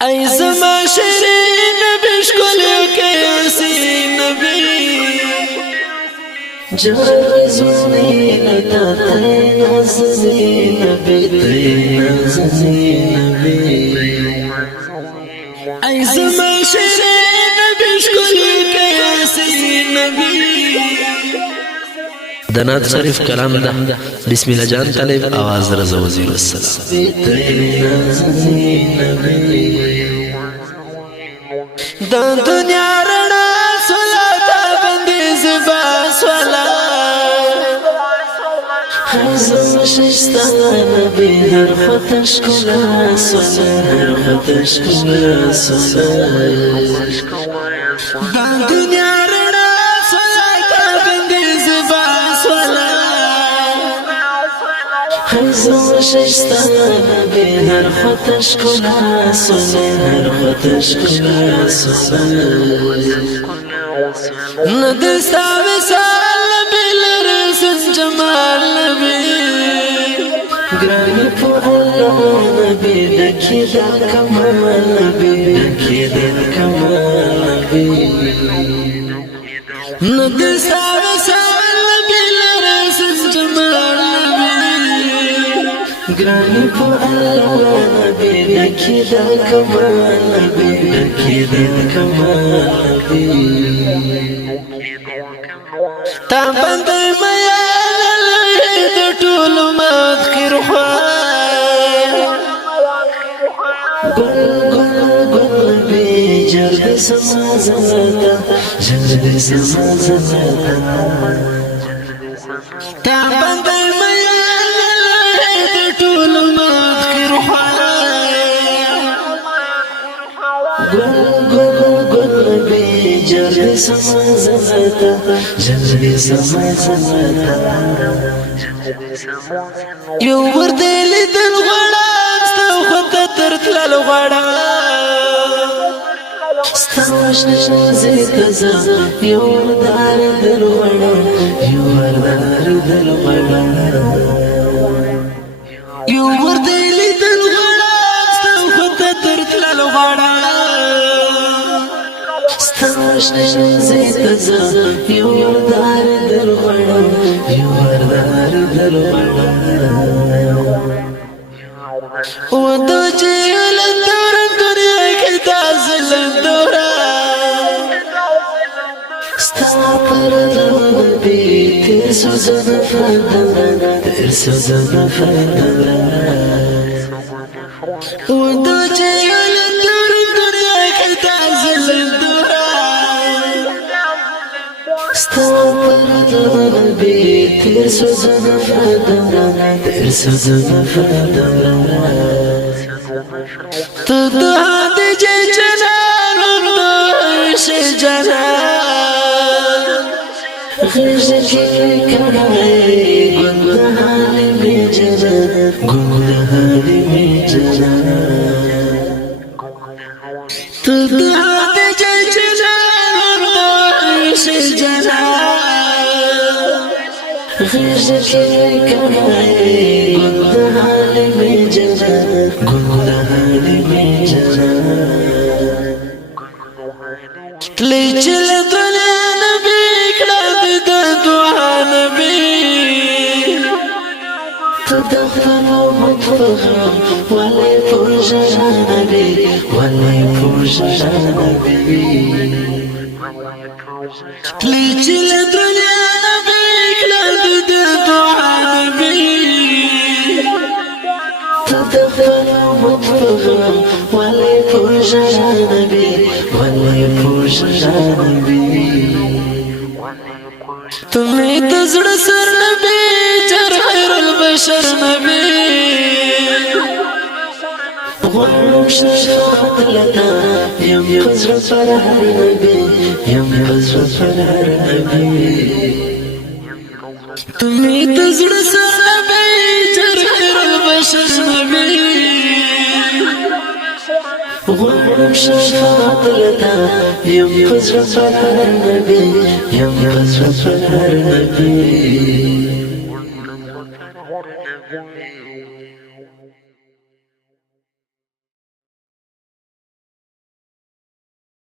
ای زما شیرین نبی شکلی کیاسی نبی جرزوني لتاتي نازني نبي تي نازني نبي ای زما شیرین نبی شکلی کیاسی نبی دنات شریف کلام ده بسم الله جان طالب آواز رضا وزیر السلام دا دنیا رڼا سولا تا بندې زبا سولا حزم شستا نبي هر ختش كلا سولا هر ختش كلا سولا دا دنیا رڼا سولا تا بندې زبا سولا حزم شستا نبي هر ختش كلا سولا هر ختش كلا سولا ندستا مثال نبی لرسن جمال نبی گرانی پو اللہ نبی دکی دا کمال نبی دکی دا کمال نبی ندستا مثال نبی لرسن جمال نبی گرانی پو اللہ نبی دکی دا کمال نبی دکی دا کمال نبی تا بندې میا د ټول مخیر خوا گل بی جرد سما زمتا جرد سما زمتا تا بندې میا د ټول مخیر خوا گل بی جرد سما زمتا جرد سما زمتا یو ورته لیدل غواړم ستو خطه تر تلل غواړم ستاوش نشوزی تزا یوردار دل غړم یوردار دل غړم یو ورته لیدل غواړم ستو خطه تر تلل غواړم ستاوش نشوزی تزا یوردار دل غړم یوردار دل غړم و دو چې لندور دنیا کې تاسو لندورا ستا پر نبی تیر سوزن فردن تیر سوزن فردن و دو چې لندور دنیا کې تاسو لندورا ستا پر نبی تیر سوزن فردن تیر سوزن فردن تو د دې جنان نور شي جنان غیش کی کنائی گندهانی می جنان گندهانی می جنان تو د دې جنان نور شي جنان غیش کی کنائی گندهانی می جنان گندهانی می جنان تلی چل دنیا نبی کړه د دعا نبی تدخل مطلقا ولی پوجا نبی ولی پوجا نبی تلی چل دنیا نبی کړه د دعا نبی تدخل مطلقا ولی پوجا نبی ولی پوجا نبی تمہیں تزڑ سر نبی جر خیر البشر نبی غرم شفاعت لتا یم قزر فرهر نبی یم قزر فرهر نبی تمہیں تزڑ سر نبی جر خیر البشر نبی غرم شفاعت لتا یم قزر فرهر نبی یم قزر فرهر نبی